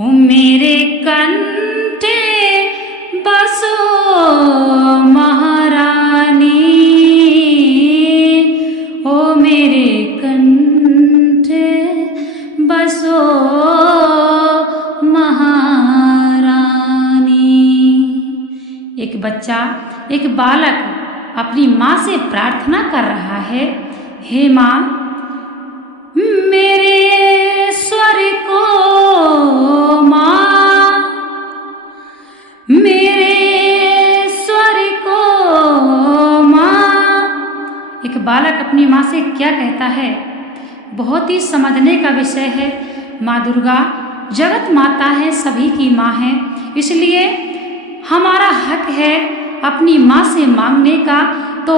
ओ मेरे कंठे बसो महारानी, ओ मेरे कंठे बसो महारानी। एक बच्चा, एक बालक अपनी माँ से प्रार्थना कर रहा है, हे माँ, मेरे स्वर को माँ, मेरे स्वर को माँ। एक बालक अपनी माँ से क्या कहता है, बहुत ही समझने का विषय है। माँ दुर्गा जगत माता है, सभी की माँ है, इसलिए हमारा हक है अपनी माँ से मांगने का। तो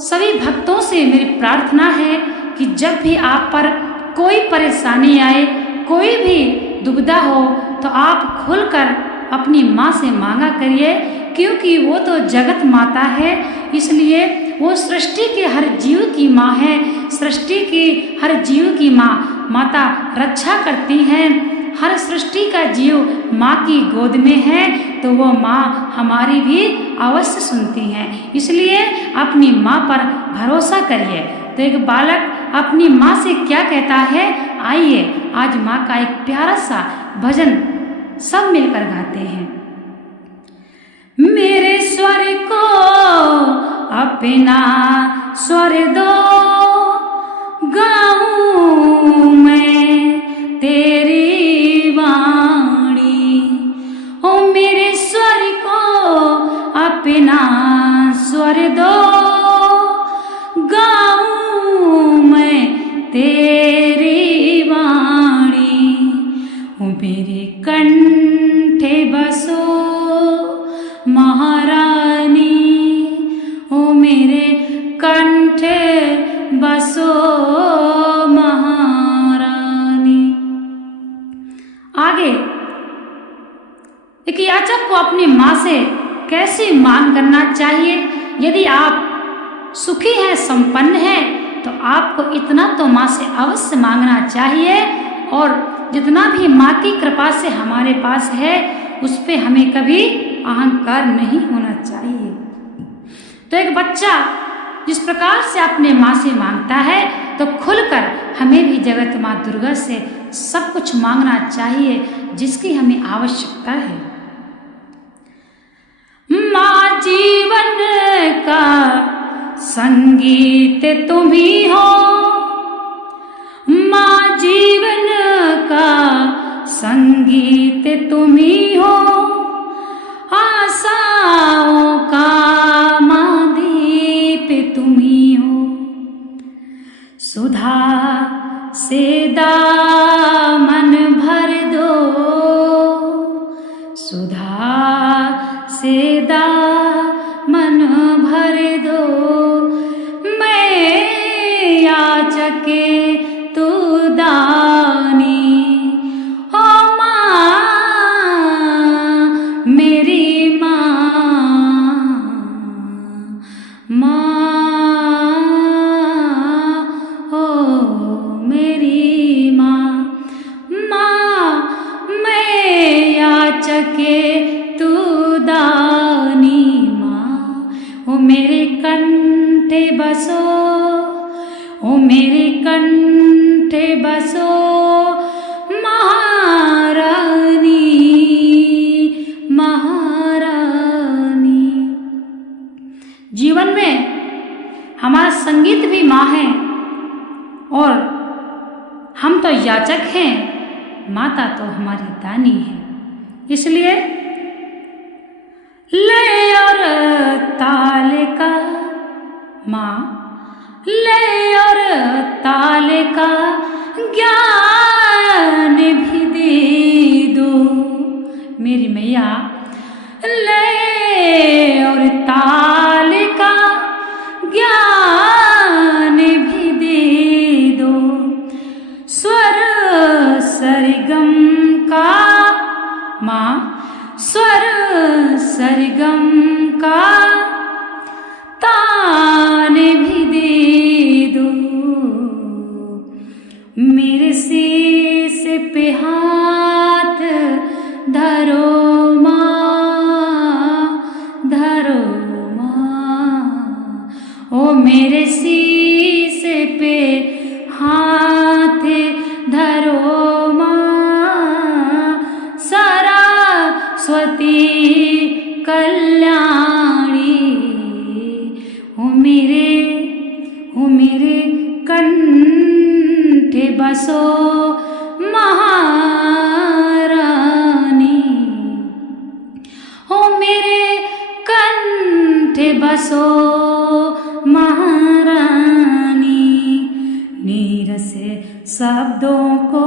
सभी भक्तों से मेरी प्रार्थना है कि जब भी आप पर कोई परेशानी आए, कोई भी दुविधा हो, तो आप खुलकर अपनी माँ से मांगा करिए, क्योंकि वो तो जगत माता है, इसलिए वो सृष्टि के हर जीव की माँ है। सृष्टि की हर जीव की माँ माता रक्षा करती हैं। हर सृष्टि का जीव माँ की गोद में है, तो वो माँ हमारी भी अवश्य सुनती हैं, इसलिए अपनी माँ पर भरोसा करिए। तो एक बालक अपनी माँ से क्या कहता है, आइए आज माँ का एक प्यारा सा भजन सब मिलकर गाते हैं। मेरे स्वर को अपना स्वर दो, गाऊं मैं तेरी वाणी। ओ मेरे स्वर को अपना स्वर दो, गाऊं मैं तेरी वाणी। ओ मेरे कंठे बसो महारानी, ओ मेरे कंठे बसो महारानी। आगे एक याचक को अपनी माँ से कैसे मांग करना चाहिए। यदि आप सुखी हैं, संपन्न हैं, तो आपको इतना तो माँ से अवश्य मांगना चाहिए, और जितना भी माँ की कृपा से हमारे पास है, उस पे हमें कभी अहंकार नहीं होना चाहिए। तो एक बच्चा जिस प्रकार से अपने माँ से मांगता है, तो खुलकर हमें भी जगत माँ दुर्गा से सब कुछ मांगना चाहिए जिसकी हमें आवश्यकता है। माँ जीवन का संगीत तुम ही हो, माँ जीवन का संगीत तुम ही हो, आशाओं का माँ दीप तुम ही हो। सुधा से दामन भर दो, सुधा से दामन भर दो, मैं याचक तू दानी। ओ माँ मेरी माँ, माँ ओ मेरी माँ, माँ मैं याचक तू दानी। माँ ओ मेरे कंठे बसो, ओ मेरे कंठे बसो महारानी, महारानी। जीवन में हमारा संगीत भी माँ है, और हम तो याचक हैं, माता तो हमारी दानी है। इसलिए लय और ताल का माँ, लय और ताल का ज्ञान भी दे दो मेरी मैया। लय और ताल का ज्ञान भी दे दो, स्वर सरगम का माँ, स्वर सरगम का तान भी दे दो, मेरे शीश पे हाथ धरो माँ, धरो माँ। ओ मेरे शीशे पे हाथ धरो माँ, सरस्वती कल्याणी। ओ मेरे कंठे बसो महारानी, ओ मेरे कंठे बसो महारानी। नीरस शब्दों को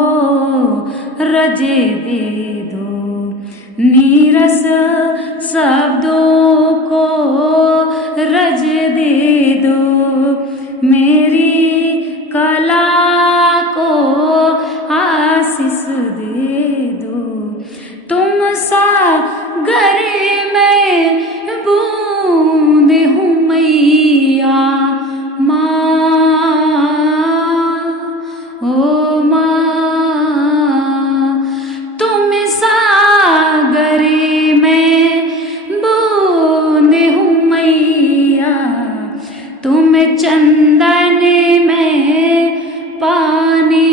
रज दे दो, नीरस शब्दों को रज दे दो, मेरी कला को आशीष दे दो। तुम सागर में बूंद हूँ मैया माँ, ओ माँ। तुम सागर में बूंद हूँ मैया, तुम चंदन में पानी,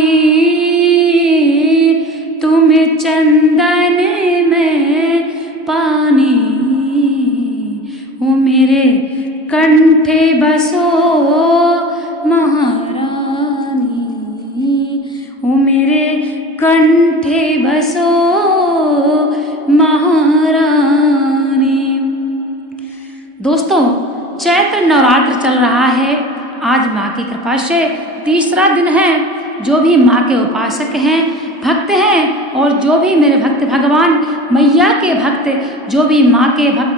तुम चंदन में पानी। ओ मेरे कंठे बसो महारानी, ओ मेरे कंठे बसो महारानी। दोस्तों, चैत्र नवरात्र चल रहा है। आज माँ की कृपा से तीसरा दिन है। जो भी माँ के उपासक हैं, भक्त हैं, और जो भी मेरे भक्त भगवान मैया के भक्त, जो भी माँ के भक्त